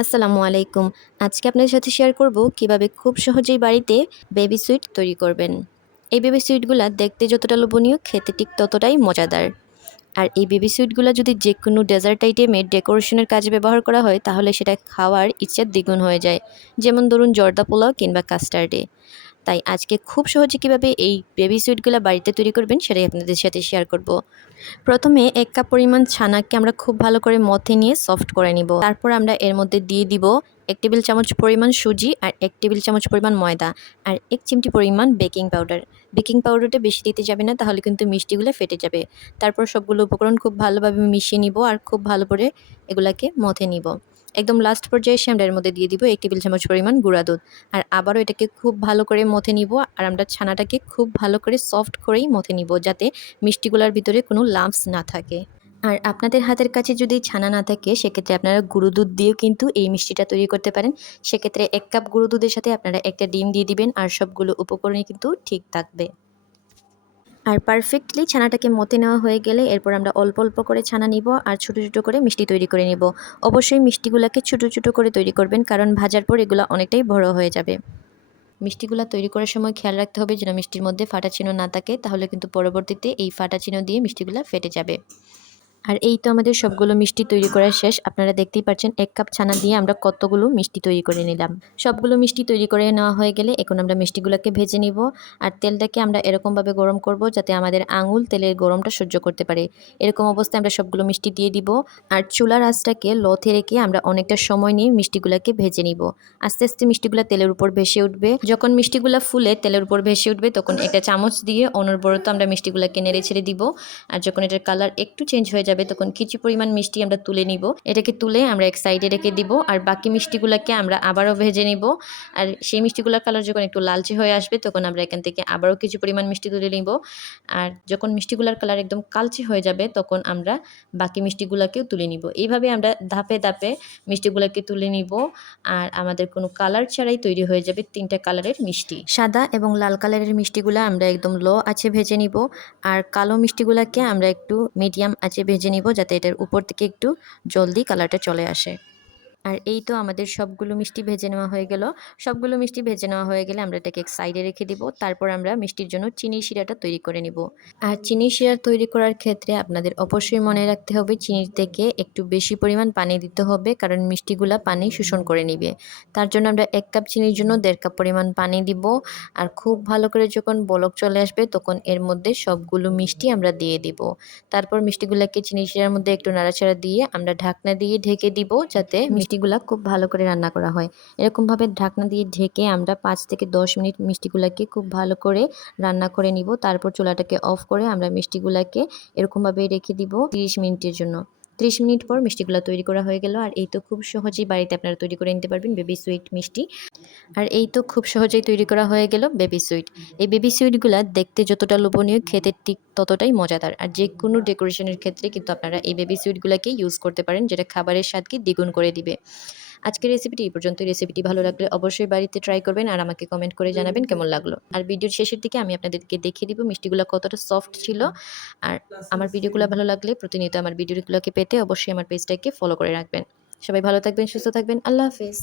আসসালামু আলাইকুম। আজকে আপনাদের সাথে শেয়ার করব কিভাবে খুব সহজেই বাড়িতে বেবি সুইট তৈরি করবেন। এই বেবি সুইটগুলা দেখতে যতটা লোভনীয়, খেতে ঠিক ততটাই মজাদার। আর এই বেবি সুইটগুলা যদি যেকোনো ডেজার্ট আইটেমে ডেকোরেশনের কাজে ব্যবহার করা হয় তাহলে সেটা খাওয়ার ইচ্ছা দ্বিগুণ হয়ে যায়। যেমন ধরুন জর্দা পোলাও কিংবা কাস্টার্ডে। তাই আজকে খুব সহজে কিভাবে এই বেবি সুইটগুলা বাড়িতে তৈরি করবেন সেটাই আপনাদের সাথে শেয়ার করব। প্রথমে ১ কাপ পরিমাণ ছানাকে আমরা খুব ভালো করে মথে নিয়ে সফট করে নিব। তারপর আমরা এর মধ্যে দিয়ে দিব ১ টেবিল চামচ পরিমাণ সুজি আর ১ টেবিল চামচ পরিমাণ ময়দা আর ১ চিমটি পরিমাণ বেকিং পাউডার। বেকিং পাউডারটা বেশি দিতে যাবে না, তাহলে কিন্তু মিষ্টিগুলো ফেটে যাবে। তারপর সবগুলো উপকরণ খুব ভালোভাবে মিশিয়ে নিব আর খুব ভালো করে এগুলাকে মথে নিব। একদম লাস্ট পর্যায়ে এসে আমরা এর মধ্যে দিয়ে দিব ১ টেবিল চামচ পরিমাণ গুঁড়া দুধ। আর আবারও এটাকে খুব ভালো করে মথে নিব আর আমরা ছানাটাকে খুব ভালো করে সফট করেই মথে নিব, যাতে মিষ্টিগুলোর ভিতরে কোনো লাম্পস না থাকে। আর আপনাদের হাতের কাছে যদি ছানা না থাকে সেক্ষেত্রে আপনারা গুঁড়ো দুধ দিয়েও কিন্তু এই মিষ্টিটা তৈরি করতে পারেন। সেক্ষেত্রে ১ কাপ গুঁড়ো দুধের সাথে আপনারা একটা ডিম দিয়ে দিবেন আর সবগুলো উপকরণই কিন্তু ঠিক থাকবে। আর পারফেক্টলি ছানাটাকে মতে নেওয়া হয়ে গেলে এরপর আমরা অল্প অল্প করে ছানা নিব আর ছোটো ছোটো করে মিষ্টি তৈরি করে নিব। অবশ্যই মিষ্টিগুলোকে ছোটো ছোটো করে তৈরি করবেন, কারণ ভাজার পর এগুলো অনেকটাই বড় হয়ে যাবে। মিষ্টিগুলা তৈরি করার সময় খেয়াল রাখতে হবে যেন মিষ্টির মধ্যে ফাটা চিহ্ন না থাকে, তাহলে কিন্তু পরবর্তীতে এই ফাটা চিহ্ন দিয়ে মিষ্টিগুলা ফেটে যাবে। আর এই তো আমাদের সবগুলো মিষ্টি তৈরি করা শেষ। আপনারা দেখতেই পাচ্ছেন ১ কাপ ছানা দিয়ে আমরা কতগুলো মিষ্টি তৈরি করে নিলাম। সবগুলো মিষ্টি তৈরি করে নেওয়া হয়ে গেলে এখন আমরা মিষ্টিগুলোকে ভেজে নিব। আর তেলটাকে আমরা এরকমভাবে গরম করব যাতে আমাদের আঙুল তেলের গরমটা সহ্য করতে পারে। এরকম অবস্থায় আমরা সবগুলো মিষ্টি দিয়ে দিব আর চুলার আঁচটাকে লোতে রেখে আমরা অনেকটা সময় নিয়ে মিষ্টিগুলোকে ভেজে নিব। আস্তে আস্তে মিষ্টিগুলো তেলের উপর ভেসে উঠবে। যখন মিষ্টিগুলো ফুলে তেলের উপর ভেসে উঠবে তখন একটা চামচ দিয়ে অনবরত আমরা মিষ্টিগুলোকে নেড়ে ছেড়ে দিব। আর যখন এটার কালার একটু চেঞ্জ হয়ে যাবে তখন কিছু পরিমাণ মিষ্টি আমরা তুলে নিব। এটাকে তুলে আমরা এক সাইডে রেখে দিব আর বাকি মিষ্টিগুলোকে আমরা আবারও ভেজে নিব। আর সেই মিষ্টিগুলোর কালার যখন একটু লালচে হয়ে আসবে তখন আমরা এখান থেকে আবারও কিছু পরিমাণ মিষ্টি তুলে নিব। আর যখন মিষ্টিগুলোর কালার একদম কালচে হয়ে যাবে তখন আমরা বাকি মিষ্টিগুলোকেও তুলে নিব। এইভাবে আমরা ধাপে ধাপে মিষ্টিগুলোকে তুলে নিব। আর আমাদের কোনো কালার ছাড়াই তৈরি হয়ে যাবে 3টা কালারের মিষ্টি। সাদা এবং লাল কালারের মিষ্টিগুলো আমরা একদম লো আঁচে ভেজে নিব আর কালো মিষ্টিগুলোকে আমরা একটু মিডিয়াম আঁচে ভেজে নিব, যাতে এটার উপর থেকে একটু জলদি কালারটা চলে আসে। আর এই তো আমাদের সবগুলো মিষ্টি ভেজে নেওয়া হয়ে গেল। সবগুলো মিষ্টি ভেজে নেওয়া হয়ে গেলে আমরা এটাকে এক সাইডে রেখে দিব। তারপর আমরা মিষ্টির জন্য চিনির শিরাটা তৈরি করে নিব। আর চিনির শিরা তৈরি করার ক্ষেত্রে আপনাদের অবশ্যই মনে রাখতে হবে চিনির থেকে একটু বেশি পরিমাণ পানি দিতে হবে, কারণ মিষ্টিগুলা পানি শোষণ করে নিবে। তার জন্য আমরা ১ কাপ চিনির জন্য ১.৫ কাপ পরিমাণ পানি দিব। আর খুব ভালো করে যখন বলক চলে আসবে তখন এর মধ্যে সবগুলো মিষ্টি আমরা দিয়ে দিব। তারপর মিষ্টিগুলাকে চিনির শিরার মধ্যে একটু নাড়াচাড়া দিয়ে আমরা ঢাকনা দিয়ে ঢেকে দিব, যাতে মিষ্টিগুলা খুব ভালো করে রান্না করা হয়। এরকমভাবে ঢাকনা দিয়ে ঢেকে আমরা ৫ থেকে ১০ মিনিট মিষ্টিগুলাকে খুব ভালো করে রান্না করে নিব। তারপর চুলাটাকে অফ করে আমরা মিষ্টিগুলাকে এরকমভাবে রেখে দিব ৩০ মিনিটের জন্য। ৩০ মিনিট পর মিষ্টিগুলা তৈরি করা হয়ে গেল। আর এই তো খুব সহজেই বাড়িতে আপনারা তৈরি করে নিতে পারবেন বেবি সুইট মিষ্টি। আর এই তো খুব সহজেই তৈরি করা হয়ে গেল বেবি সুইট। এই বেবি সুইটগুলা দেখতে যতটা লোভনীয়, খেতে ঠিক ততটাই মজাদার। আর যেকোনো ডেকোরেশনের ক্ষেত্রে কিন্তু আপনারা এই বেবি সুইটগুলাকে ইউজ করতে পারেন, যেটা খাবারের স্বাদকে দ্বিগুণ করে দিবে। আজকের রেসিপিটি এই পর্যন্ত। রেসিপিটি ভালো লাগলে অবশ্যই বাড়িতে ট্রাই করবেন আর আমাকে কমেন্ট করে জানাবেন কেমন লাগলো। আর ভিডিওর শেষের দিকে আমি আপনাদেরকে দেখিয়ে দিব মিষ্টিগুলো কতটা সফট ছিল। আর আমার ভিডিওগুলো ভালো লাগলে প্রতিনিয়ত আমার ভিডিওগুলোকে পেতে অবশ্যই আমার পেজটাকে ফলো করে রাখবেন। সবাই ভালো থাকবেন, সুস্থ থাকবেন। আল্লাহ হাফেজ।